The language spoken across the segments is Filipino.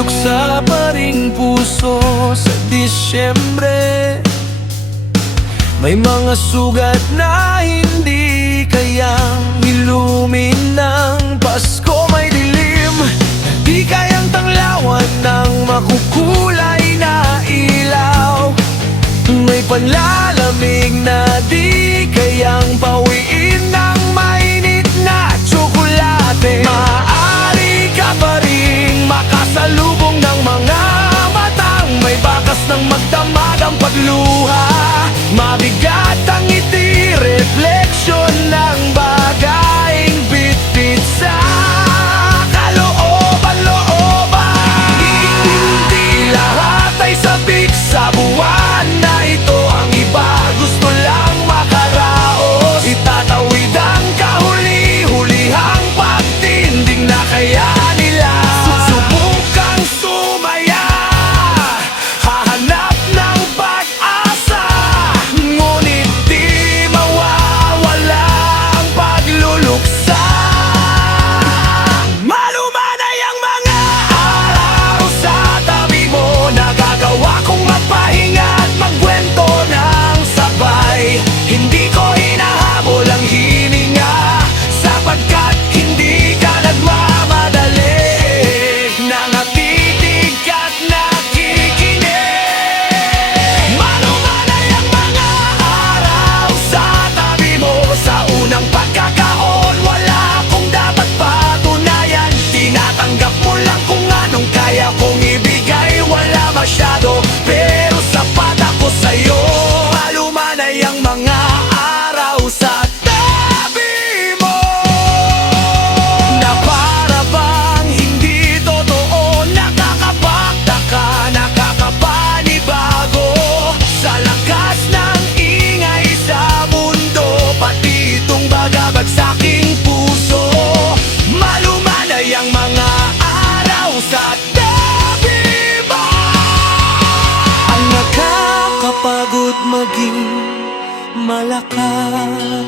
luksa pa ring puso sa Disyembre. May mga sugat na hindi kayang ilumin ng Pasko. May dilim na di kayang tanglawan ng makukulay na ilaw. May panlalamig na di kayang bawiin ng mainit na tsokolate. Maaari ka pa ring makasalubong ng mga matang may bakas ng magdamag ang pagluha. Mabigat ang ngiti, refleksyon ng bagaing bitbit sa kalooban-looban. Hindi lahat ay sabik sa buwan na ito. Ang iba gusto lang makaraos. Itatawid ang kahuli-hulihang pagtinding na kaya nila. Susubukang sumaya, hahanap ng pag-asa, ngunit di mawawala ang pagluluksa. Malumanay ang mga araw sa tabi mo. Nagagawa kong magpahinga at magkwento ng sabay. Hindi ko hinahabol ang hininga, sapagkat hindi ka nagmamadali. Nangatitig at nakikinig. Malumanay ang mga araw sa tabi mo. Sa unang pagkakaon, wala akong dapat patunayan. Tinatanggap mo lang kung anong kaya kong ibigay. Wala masyado, pero sapat ako sa'yo. Malumanay ang mga araw sa tabi mo, na para bang hindi totoo. Nakakapagtaka, nakakapanibago sa lakas ng ingay sa mundo. Pati itong bagabagsaking puso. Malumanay ang mga araw sa tabi mo. Ang nakakapagod maging malakas.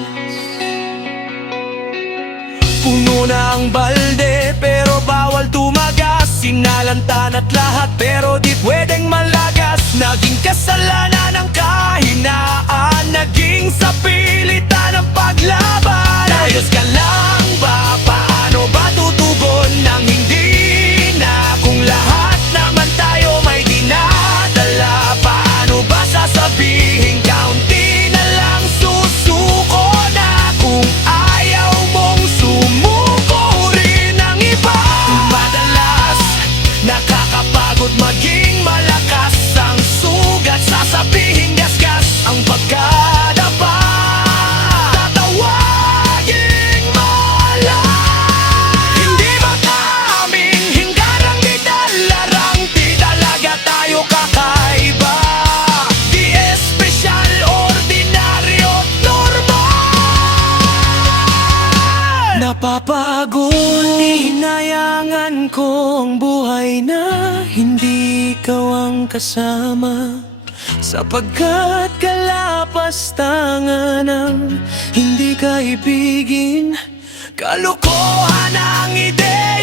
Puno na ang balde pero bawal tumagas. Sinalanta at lahat pero di pwedeng malagas. Naging kasalanan ng kahinaan, naging sa pilitan ng paglaban. Ayos ka lang ba? Paano ba tutugon nang hindi na? Kung lahat naman tayo may dinadala, paano ba sasabihin kaunti na lang susuko na? Kung ayaw mong sumuko rin ang iba. Madalas nakakapagod maging malakas. Ang sugat sasabihin gasgas ang pagkadapa. Tatawagin mo lang. Hindi makaming hinggarang di dalarang. Di talaga tayo kakaiba. Di espesyal, ordinaryo, normal. Napapagod, hinayangan ko ang buhay na hindi ikaw ang kasama. Sapagkat kalapastangan ang hindi ka ibigin. Kalokohan ang ideya